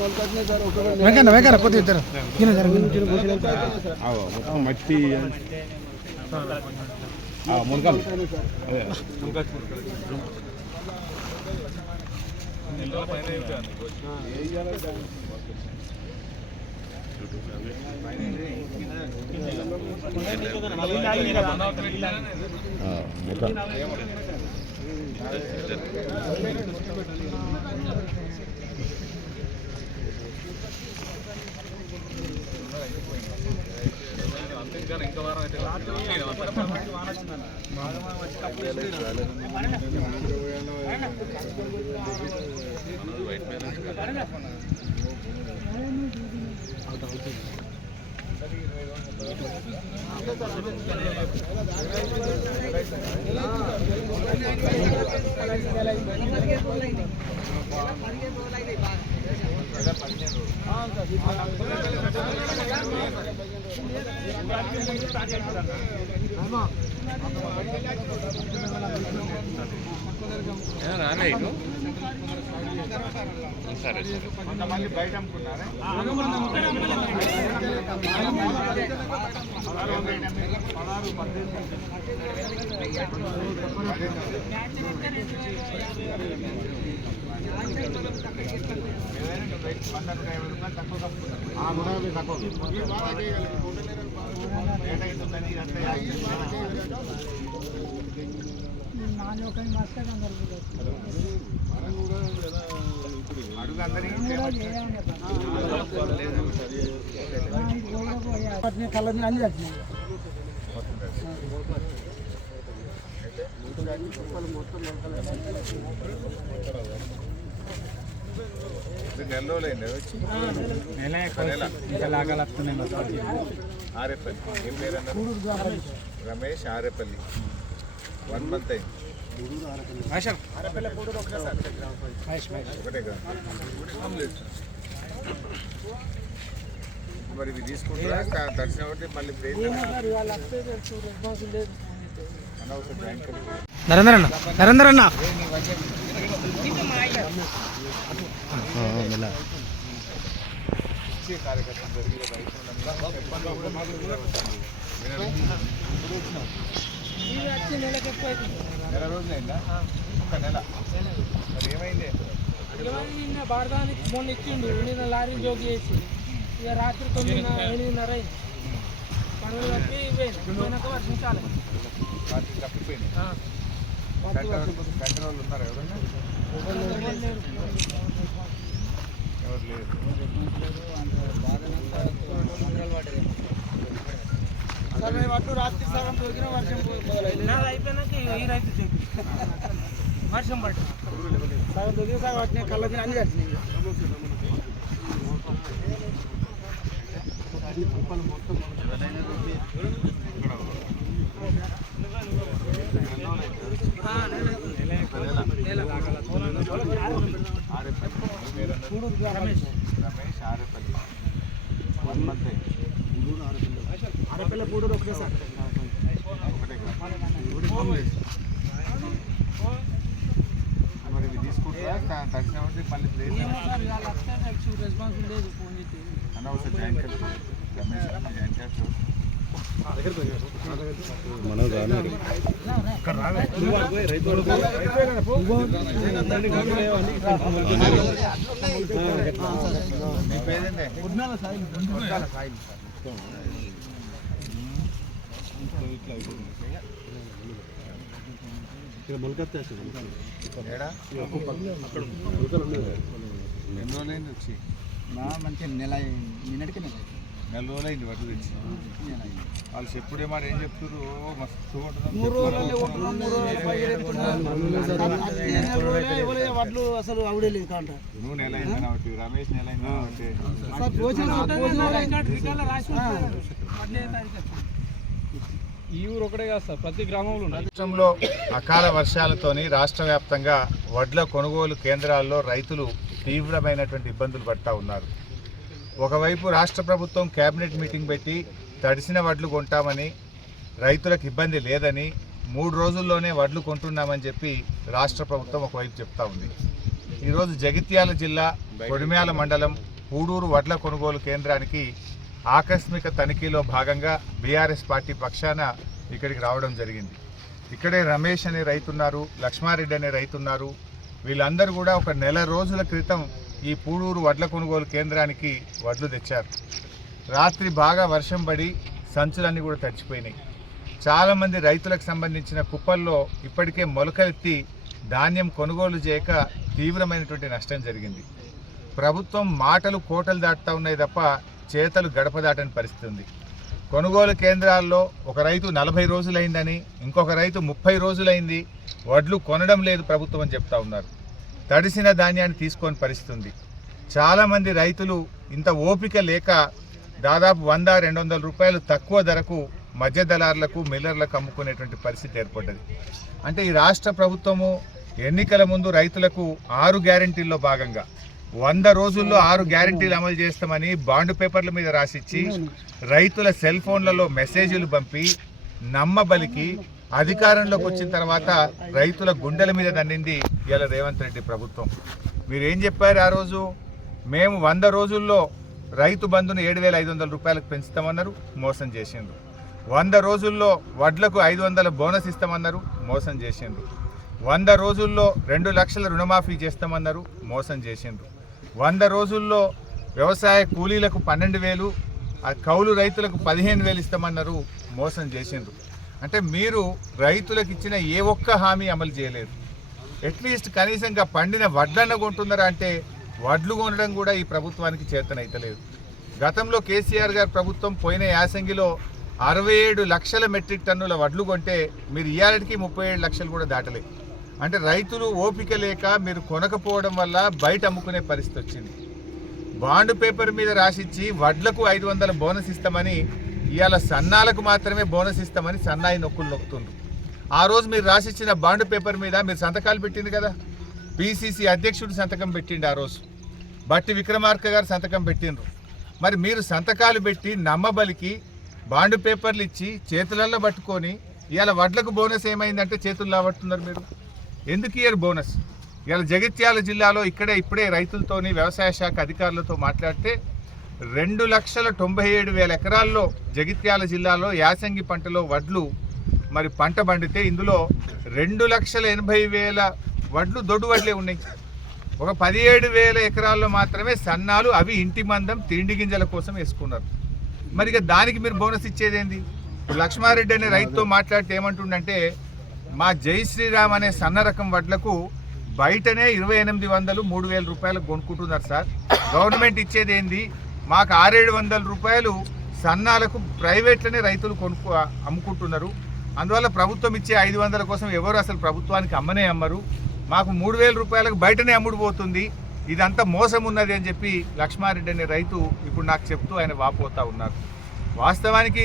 వెంకన్న కొద్దిగా ఇద్దరు మట్టి మునకలు ఇంకా వారం అయితే సరే కొంతమంది బయట అమ్ముకున్నారా కళ్ళని అన్ని వచ్చినాయి రమేష్ ఆరేపల్లి 1 month అయింది. మరి ఇవి తీసుకుంటారా దర్శనం ఒకటి మళ్ళీ నరేందర్ అన్న కార్యక్రమం జరిగిన నెల రోజులైందా? ఒక నెల. మరి ఏమైంది? నిన్న భారతానికి మొన్న ఇచ్చిండు, నిన్న లారీ జోగి చేసి ఇక రాత్రి 9:30 అయింది. పనులు కప్పి పోయినాక వర్షం చాలా తప్పిపోయింది. కంట్రోల్ ఉన్నారు ఎవరన్నా? ఎవరు లేరు. అటు రాత్రి సగం దొరికిన వర్షం నాది అయిపోయినాక ఈ రైతు వర్షం పట్టి సగం దొరికిన సగం పట్టినాయి. కళ్ళకి అన్ని కట్టినాయి. రమేష్ ఆరేపల్లి 1 month అయింది. ఆరేపల్లి పూడూరు ఒకటే సార్. మరి ఇవి తీసుకుంటారా దర్శనం అంటే మళ్ళీ రెస్పాన్స్ లేదు. ఫోన్ చేసి అనవసరం join capture Ramesh join capture ఎన్ని రోజులైంది వచ్చి? మంచి నెల నిన్నటికి నెల రోజులైంది వడ్లు తెచ్చి. వాళ్ళు చెప్పుడే మాట ఏం చెప్తారు? మస్తు వడ్లు అసలు అవడే లేదు కాంట. నువ్వు నెల అయింది కాబట్టి, రమేష్ నెల అయింది కాబట్టి ఈ ఊరు ఒకటే కాదు సార్, ప్రతి గ్రామంలో రాష్ట్రంలో అకాల వర్షాలతోని రాష్ట్ర వ్యాప్తంగా వడ్ల కొనుగోలు కేంద్రాల్లో రైతులు తీవ్రమైనటువంటి ఇబ్బందులు పడతా ఉన్నారు. ఒకవైపు రాష్ట్ర ప్రభుత్వం కేబినెట్ మీటింగ్ పెట్టి తడిసిన వడ్లు కొంటామని, రైతులకు ఇబ్బంది లేదని, 3 రోజుల్లోనే వడ్లు కొంటున్నామని చెప్పి రాష్ట్ర ప్రభుత్వం ఒకవైపు చెప్తా ఉంది. ఈరోజు జగిత్యాల జిల్లా కొడిమ్యాల మండలం పూడూరు వడ్ల కొనుగోలు కేంద్రానికి ఆకస్మిక తనిఖీలో భాగంగా బీఆర్ఎస్ పార్టీ పక్షాన ఇక్కడికి రావడం జరిగింది. ఇక్కడే రమేష్ అనే రైతున్నారు, లక్ష్మారెడ్డి అనే రైతున్నారు. వీళ్ళందరూ కూడా ఒక నెల రోజుల క్రితం ఈ పూడూరు వడ్ల కొనుగోలు కేంద్రానికి వడ్లు తెచ్చారు. రాత్రి బాగా వర్షం పడి సంచులన్నీ కూడా తడిచిపోయినాయి. చాలామంది రైతులకు సంబంధించిన కుప్పల్లో ఇప్పటికే మొలకలెత్తి ధాన్యం కొనుగోలు చేయక తీవ్రమైనటువంటి నష్టం జరిగింది. ప్రభుత్వం మాటలు కోటలు దాటుతూ ఉన్నాయి తప్ప చేతలు గడప దాటని పరిస్థితి ఉంది. కొనుగోలు కేంద్రాల్లో ఒక రైతు 40 రోజులైందని, ఇంకొక రైతు 30 రోజులైంది, వడ్లు కొనడం లేదు ప్రభుత్వం అని చెప్తా ఉన్నారు. తడిసిన ధాన్యాన్ని తీసుకొని పరిస్థితి ఉంది. చాలామంది రైతులు ఇంత ఓపిక లేక దాదాపు 100-200 రూపాయలు తక్కువ ధరకు మధ్య దళారులకు మిల్లర్లకు అమ్ముకునేటువంటి పరిస్థితి ఏర్పడ్డది. అంటే ఈ రాష్ట్ర ప్రభుత్వము ఎన్నికల ముందు రైతులకు 6 గ్యారెంటీల్లో భాగంగా 100 రోజుల్లో 6 గ్యారెంటీలు అమలు చేస్తామని బాండ్ పేపర్ల మీద రాసిచ్చి రైతుల సెల్ ఫోన్లలో మెసేజ్లు పంపి నమ్మబలికి అధికారంలోకి వచ్చిన తర్వాత రైతుల గుండెల మీద దన్నింది ఇలా రేవంత్ రెడ్డి ప్రభుత్వం. మీరేం చెప్పారు ఆ రోజు? మేము 100 రోజుల్లో రైతు బంధును 7,500 రూపాయలకు పెంచుతామన్నారు, మోసం చేసిండ్రు. 100 రోజుల్లో వడ్లకు 500 బోనస్ ఇస్తామన్నారు, మోసం చేసిండ్రు. 100 రోజుల్లో 2 లక్షల రుణమాఫీ చేస్తామన్నారు, మోసం చేసిండ్రు. 100 రోజుల్లో వ్యవసాయ కూలీలకు 12,000, కౌలు రైతులకు 15,000 ఇస్తామన్నారు, మోసం చేసిండ్రు. అంటే మీరు రైతులకు ఇచ్చిన ఏ ఒక్క హామీ అమలు చేయలేదు. అట్లీస్ట్ కనీసంగా పండిన వడ్లన్న కొంటున్నారా అంటే వడ్లు కొనడం కూడా ఈ ప్రభుత్వానికి చేతనైతలేదు. గతంలో కేసీఆర్ గారి ప్రభుత్వం పోయిన యాసంగిలో 67 లక్షల మెట్రిక్ టన్నుల వడ్లు కొంటే మీరు ఇయాలటికి 37 లక్షలు కూడా దాటలేదు. అంటే రైతులు ఓపిక లేక మీరు కొనకపోవడం వల్ల బయట అమ్ముకునే పరిస్థితి వచ్చింది. బాండ్ పేపర్ మీద రాసిచ్చి వడ్లకు 500 బోనస్ ఇస్తామని ఇవాళ సన్నాలకు మాత్రమే బోనస్ ఇస్తామని సన్నాయి నొక్కులు నొక్కుతుండ్రు. ఆ రోజు మీరు రాసిచ్చిన బాండ్ పేపర్ మీద మీరు సంతకాలు పెట్టింది కదా, పిసిసి అధ్యక్షుడు సంతకం పెట్టిండు, ఆ రోజు బట్టి విక్రమార్క గారు సంతకం పెట్టిండ్రు. మరి మీరు సంతకాలు పెట్టి నమ్మబలికి బాండ్ పేపర్లు ఇచ్చి చేతులలో పట్టుకొని ఇవాళ వడ్లకు బోనస్ ఏమైందంటే చేతుల్లో పట్టున్నారు. మీరు ఎందుకు ఇయ్యరు బోనస్? ఇవాళ జగిత్యాల జిల్లాలో ఇప్పుడే రైతులతోని వ్యవసాయ శాఖ అధికారులతో మాట్లాడితే 2,97,000 ఎకరాల్లో జగిత్యాల జిల్లాలో యాసంగి పంటలో వడ్లు మరి పంట పండితే ఇందులో 2,80,000 వడ్లు దొడ్డు వడ్లే ఉన్నాయి. ఒక 17,000 ఎకరాల్లో మాత్రమే సన్నాలు, అవి ఇంటి మందం తిండి గింజల కోసం వేసుకున్నారు. మరి ఇక దానికి మీరు బోనస్ ఇచ్చేదేంది? లక్ష్మారెడ్డి అనే రైతుతో మాట్లాడితే ఏమంటుండంటే మా జై శ్రీరామ్ అనే సన్న రకం వడ్లకు బయటనే 2,800, 3,000 రూపాయలకు కొనుక్కుంటున్నారు సార్. గవర్నమెంట్ ఇచ్చేది ఏంది? మాకు 600-700 రూపాయలు సన్నాలకు ప్రైవేట్లోనే రైతులు అమ్ముకుంటున్నారు. అందువల్ల ప్రభుత్వం ఇచ్చే 500 కోసం ఎవరు అసలు ప్రభుత్వానికి అమ్మరు. మాకు 3,000 రూపాయలకు బయటనే అమ్ముడుపోతుంది. ఇదంతా మోసం ఉన్నది అని చెప్పి లక్ష్మారెడ్డి అనే రైతు ఇప్పుడు నాకు చెప్తూ ఆయన వాపోతా ఉన్నారు. వాస్తవానికి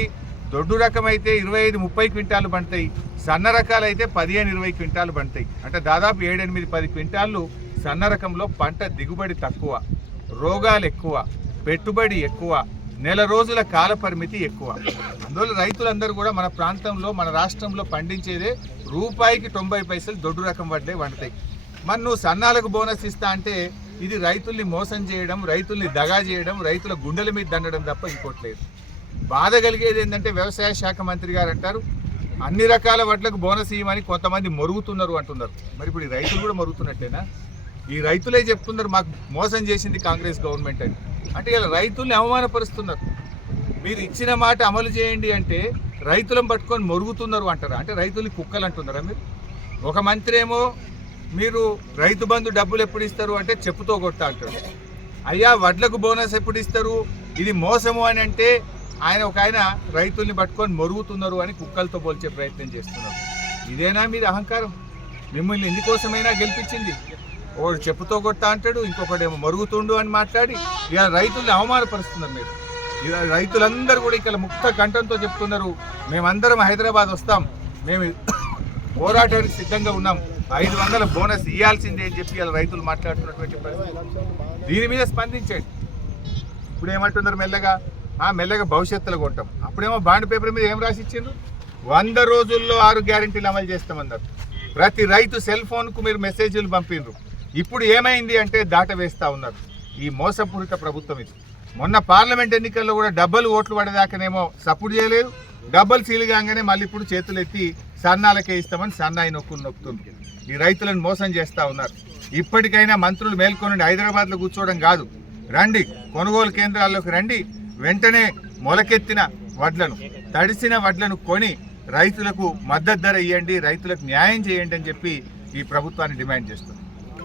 దొడ్డు రకం అయితే 25-30 క్వింటాలు పండుతాయి, సన్న రకాలు అయితే 15-20 క్వింటాలు పండుతాయి. అంటే దాదాపు 7-8-10 క్వింటాళ్ళు సన్న రకంలో పంట దిగుబడి తక్కువ, రోగాలు ఎక్కువ, పెట్టుబడి ఎక్కువ, నెల రోజుల కాల పరిమితి ఎక్కువ. అందువల్ల రైతులందరూ కూడా మన ప్రాంతంలో మన రాష్ట్రంలో పండించేదే రూపాయికి 90 పైసలు దొడ్డు రకం వడ్లే వండుతాయి. మరి నువ్వు సన్నాలకు బోనస్ ఇస్తా అంటే ఇది రైతుల్ని మోసం చేయడం, రైతుల్ని దగా చేయడం, రైతుల గుండెల మీద దండడం తప్ప ఇంకోట్లేదు. బాధ కలిగేది ఏంటంటే వ్యవసాయ శాఖ మంత్రి గారు అంటారు అన్ని రకాల వడ్లకు బోనస్ ఇవ్వమని కొంతమంది మొరుగుతున్నారు అంటున్నారు. మరి ఇప్పుడు ఈ రైతులు కూడా మొరుగుతున్నట్టేనా? ఈ రైతులే చెప్తున్నారు మాకు మోసం చేసింది కాంగ్రెస్ గవర్నమెంట్ అని. అంటే ఇలా రైతుల్ని అవమానపరుస్తున్నారు. మీరు ఇచ్చిన మాట అమలు చేయండి అంటే రైతులను పట్టుకొని మొరుగుతున్నారు అంటారా? అంటే రైతుల్ని కుక్కలు అంటున్నారా మీరు? ఒక మంత్రి ఏమో మీరు రైతు బంధు డబ్బులు ఎప్పుడు ఇస్తారు అంటే చెప్పుతో కొడతా అంటారు. అయ్యా వడ్లకు బోనస్ ఎప్పుడు ఇస్తారు, ఇది మోసము అని అంటే ఆయన రైతుల్ని పట్టుకొని మొరుగుతున్నారు అని కుక్కలతో పోల్చే ప్రయత్నం చేస్తున్నారు. ఇదేనా మీరు అహంకారం? మిమ్మల్ని ఎందుకోసమైనా గెలిపించింది? ఒకడు చెప్పుతో కొడతా అంటాడు, ఇంకొకడేమో మరుగుతుండు అని మాట్లాడి ఇలా రైతుల్ని అవమానపరుస్తున్నారు. మీరు ఇలా రైతులందరూ కూడా ఇక్కడ ముక్త కంఠంతో చెప్తున్నారు మేమందరం హైదరాబాద్ వస్తాం, మేము పోరాటానికి సిద్ధంగా ఉన్నాం, 500 బోనస్ ఇవ్వాల్సిందే అని చెప్పి ఇలా రైతులు మాట్లాడుతున్నటువంటి పరిస్థితి. దీని మీద స్పందించండి. ఇప్పుడు ఏమంటున్నారు మెల్లగా భవిష్యత్తులో కొంటాం. అప్పుడేమో బాండ్ పేపర్ మీద ఏం రాసి ఇచ్చిండ్రు? 100 రోజుల్లో 6 గ్యారెంటీలు అమలు చేస్తామన్నారు. ప్రతి రైతు సెల్ ఫోన్కు మీరు మెసేజ్లు పంపిండ్రు. ఇప్పుడు ఏమైంది అంటే దాట వేస్తూ ఉన్నారు. ఈ మోసపూరిత ప్రభుత్వం ఇది. మొన్న పార్లమెంట్ ఎన్నికల్లో కూడా డబ్బలు ఓట్లు పడేదాకానేమో సపోర్ట్ చేయలేదు, డబ్బలు సీలుగానే మళ్ళీ ఇప్పుడు చేతులు ఎత్తి సన్నాలకే ఇస్తామని సన్నాయి నొక్కుతుంది. ఈ రైతులను మోసం చేస్తూ ఉన్నారు. ఇప్పటికైనా మంత్రులు మేల్కొనండి. హైదరాబాద్లో కూర్చోవడం కాదు, రండి కొనుగోలు కేంద్రాల్లోకి రండి. వెంటనే మొలకెత్తిన వడ్లను, తడిసిన వడ్లను కొని రైతులకు మద్దతు ధర ఇవ్వండి, రైతులకు న్యాయం చేయండి అని చెప్పి ఈ ప్రభుత్వాన్ని డిమాండ్ చేస్తుంది.